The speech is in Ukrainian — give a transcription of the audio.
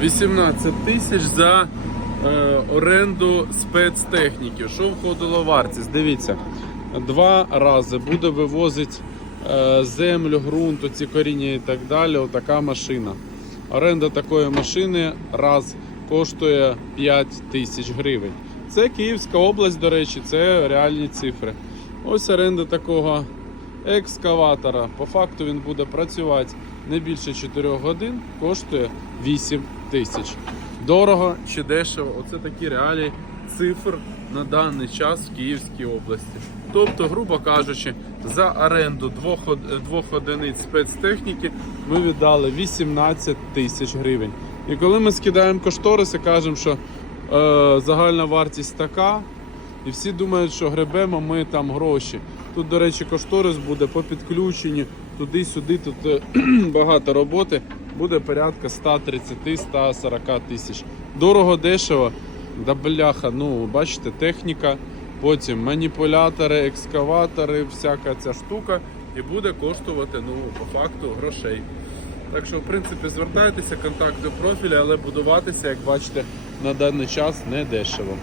18 тисяч за е, оренду спецтехніки. Що входило вартість? Дивіться, два рази буде вивозити е, землю, ґрунт, оці коріння і так далі. Отака машина. Оренда такої машини раз коштує 5 тисяч гривень. Це Київська область, до речі, це реальні цифри. Ось оренда такого екскаватора. По факту він буде працювати не більше 4 годин, коштує 8 тисяч. Дорого чи дешево? Оце такі реалії цифр на даний час в Київській області. Тобто, грубо кажучи, за оренду двох, двох одиниць спецтехніки ми віддали 18 тисяч гривень. І коли ми скидаємо кошториси, кажемо, що е, загальна вартість така, і всі думають, що гребемо ми там гроші. Тут, до речі, кошторис буде по підключенню туди-сюди, тут е, багато роботи. Буде порядка 130-140 тисяч. Дорого, дешево. Да бляха, ну бачите, техніка, потім маніпулятори, екскаватори, всяка ця штука, і буде коштувати ну, по факту грошей. Так що, в принципі, звертайтеся, контакти в профілі, але будуватися, як бачите, на даний час не дешево.